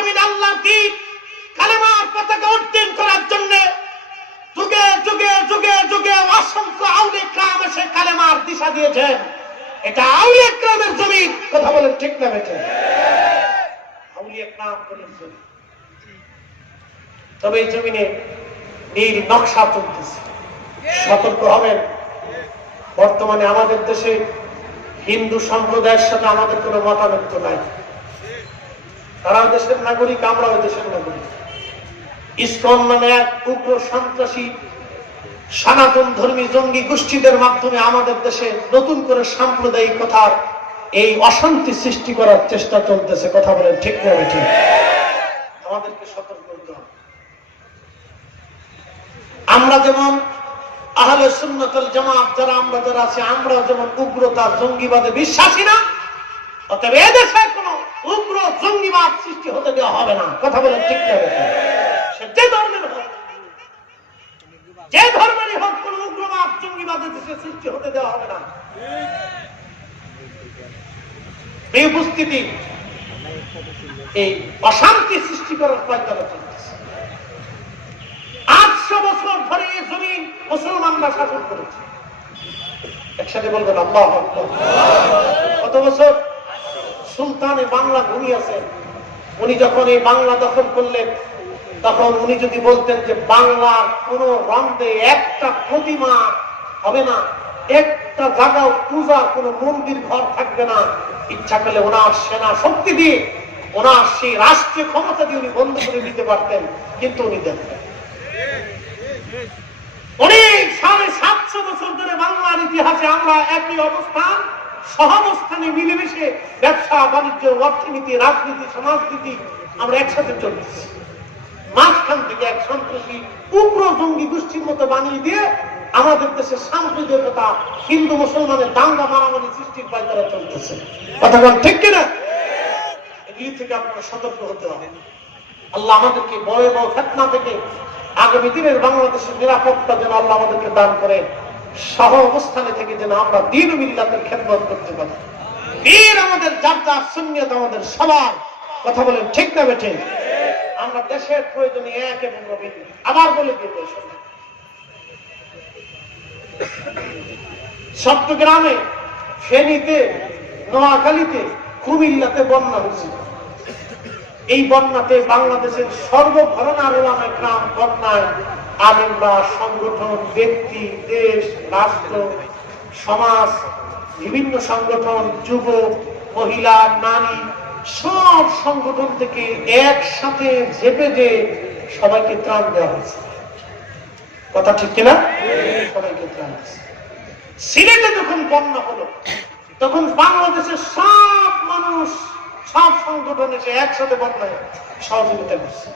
জমিনে আল্লাহর দ্বীন কালেমার পতাকা উড্ডীন করার জন্য যুগে যুগে যুগে যুগে অসংখ্য আউলিয়া কিরাম এসে কালেমার দিশা দিয়েছেন। এটা আউলিয়া কিরামের জমিন, কথা বলেন ঠিক না বেঠিক? আউলিয়া কিরাম বলেন জমিন। তবে এই জমিনে নীল নকশা চলতেছে। সতর্ক হবেন। বর্তমানে আমাদের দেশে হিন্দু সম্প্রদায়ের সাথে আমাদের কোনো মতানৈক্য নাই। তারাও দেশের নাগরিক, আমরাও দেশের নাগরিক। ইসকন নামে এক উগ্র সন্ত্রাসী সনাতন ধর্মী জঙ্গি গোষ্ঠীদের মাধ্যমে আমাদের দেশে নতুন করে সাম্প্রদায়িকতার এই অশান্তি সৃষ্টি করার চেষ্টা চলতেছে। কথা বলেন ঠিক না ঠিক? আমাদেরকে সতর্ক হতে হবে। আমরা যেমন আহলে সুন্নাত ওয়াল জামাত যারা আছি, আমরাও যেমন উগ্রতা জঙ্গিবাদে বিশ্বাসী না, অতএব এদেশে কোনো উগ্র জঙ্গিবাদ সৃষ্টি হতে দেওয়া হবে না। কথা বলেন ঠিক না? সে যে ধর্মের হোক, যে ধর্মেরই হোক, কোন উগ্রবাদ জঙ্গিবাদের দেশে সৃষ্টি হতে দেওয়া হবে না। এই উপস্থিতি এই অশান্তি সৃষ্টি করার প্রয়ত্ন চলতেছে। 800 বছর ধরে এই জমিন মুসলমানরা শাসন করেছে। একসাথে বলবেন আল্লাহু আকবার। কত বছর? সুলতানে বাংলা ঘুমিয়েছেন। উনি যখন এই বাংলা দখল করলেন, তখন উনি যদি বলতেন যে বাংলার কোন রন্ধে একটা প্রতিমা হবে না, একটা জায়গাও পূজার কোন মন্দির ঘর থাকবে না, ইচ্ছা করলে ওনার সেনা শক্তি দিয়ে ওনার সেই রাষ্ট্রীয় ক্ষমতা দিয়ে উনি বন্ধ করে দিতে পারতেন, কিন্তু উনি দেন। অনেক 750 বছর ধরে বাংলার ইতিহাসে আমরা একই অবস্থান, সহাবস্থানে মিলেমিশে ব্যবসা বাণিজ্য, অর্থনীতি, রাজনীতি, সমাজনীতি আমরা একসাথে চলতেছি। মাঝখান থেকে এক সন্ত্রাসী উগ্র জঙ্গি গোষ্ঠীর মতো বানিয়ে দিয়ে আমাদের দেশে সাম্প্রদায়িকতা, হিন্দু মুসলমানের দাঙ্গা মারামারি সৃষ্টির পায়তারা চলতেছে। কথা বল ঠিক কিনা? এগুলি থেকে আপনারা সতর্ক হতে হবে। আল্লাহ আমাদেরকে ভয়াবহ ফিতনা থেকে আগামী দিনের বাংলাদেশের নিরাপত্তা যেন আল্লাহ আমাদেরকে দান করে, সহ অবস্থানে থেকে যেন আমরা দ্বীন ও মিল্লাতের খেদমত করতে পারি। দ্বীন আমাদের জাত, সুন্নিয়ত আমাদের সবার। কথা বলেন ঠিক না বেঠিক? আমরা দেশের প্রয়োজনে এক এবং অভিন্ন। আবার বলে দিতে শোনেন, চট্টগ্রামে, ফেনীতে, নোয়াখালীতে, কুমিল্লাতে বন্যা হয়েছিল। এই বন্যাতে বাংলাদেশের সর্বঘরানার উলামায়ে কেরাম বন্যায় আলেমরা, সংগঠন, ব্যক্তি, দেশ, রাষ্ট্র, সমাজ, বিভিন্ন সংগঠন, যুবক, মহিলা, নারী, সব সংগঠন থেকে একসাথে ঝেপে যে সবাইকে ত্রাণ দেওয়া হয়েছে। কথা ঠিক কিনা? সবাইকে ত্রাণ দিয়েছে। সিলেটে যখন বন্যা হলো, তখন বাংলাদেশের সব মানুষ, সব সংগঠন এসে একসাথে বন্যায় সহযোগিতা করছে।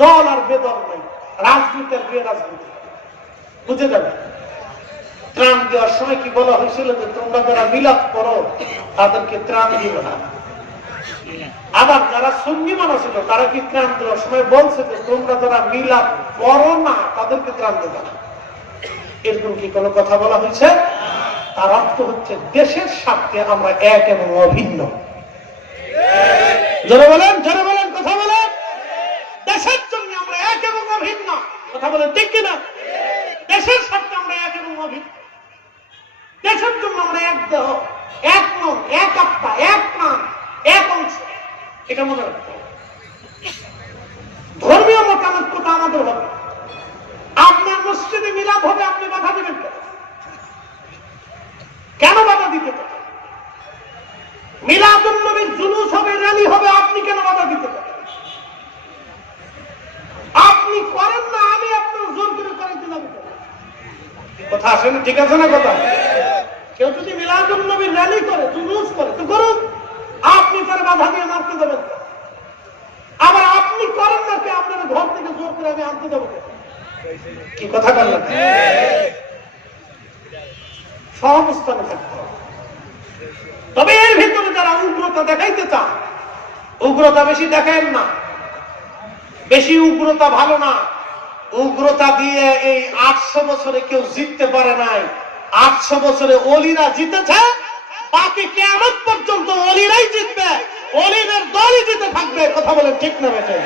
দল আর বেদল নাই, রাজনীতি আর বেরাজনীতি। বুঝে যাবে। ত্রাণ দেওয়ার সময় কি বলা হয়েছিল যে তোমরা যারা মিলাদ করো তাদেরকে ত্রাণ দিবে না। আবার যারা সুন্নি মানুষ ছিল তারা কি ত্রাণ দেওয়ার সময় বলছে যে তোমরা যারা মিলাদ করো না তাদেরকে ত্রাণ দেবে না। এরকম কি কোনো কথা বলা হয়েছে? তার অর্থ হচ্ছে দেশের স্বার্থে আমরা এক এবং অভিন্ন। জোরে বলেন, জোরে বলেন, কথা বলেন। দেশের জন্য আমরা এক এবং অভিন্ন। কথা বলেন ঠিক কিনা? দেশের স্বার্থে আমরা এক এবং অভিন্ন। দেশের জন্য আমরা এক দেহ, এক মন, এক আত্মা, এক প্রাণ, এক অংশ। এটা মনে রাখতে হবে। ধর্মীয় মতানৈক্যতা আমাদের হবে। আপনার মসজিদে মিলাদ হবে, আপনি বাধা দিবেন কেন? বাধা দিতে পারেন? মিলাদুন নবীর জুলুস হবে, র্যালি হবে, আপনি কেন বাধা দিতে পারেন? আপনি করেন না, আমি আপনার জোর করে করাইতে যাবো। কথা আসে না? ঠিক আছে না কথা? কেউ যদি মিলাদুন নবীর র্যালি করে, জুলুস করে, তো করুন। আপনি তার বাধা দিয়ে মারতে দেবেন। আবার আপনি করেন না, কে আপনার ঘর থেকে জোর করে আমি আনতে দেবো? কি কথা বললেন? সহাবস্থানে থাকতে হবে। তবে এর ভিতরে যারা উগ্রতা দেখাইতে চান, উগ্রতা বেশি দেখায়েন না। বেশি উগ্রতা ভালো না। উগ্রতা দিয়ে এই 800 বছরে কেউ জিততে পারে নাই। 800 বছরে ওলিরা জিতেছে, বাকি কিয়ামত পর্যন্ত ওলিরাই জিতবে, ওলিদের দলই জিতে থাকবে। কথা বলেন ঠিক না বেটাই?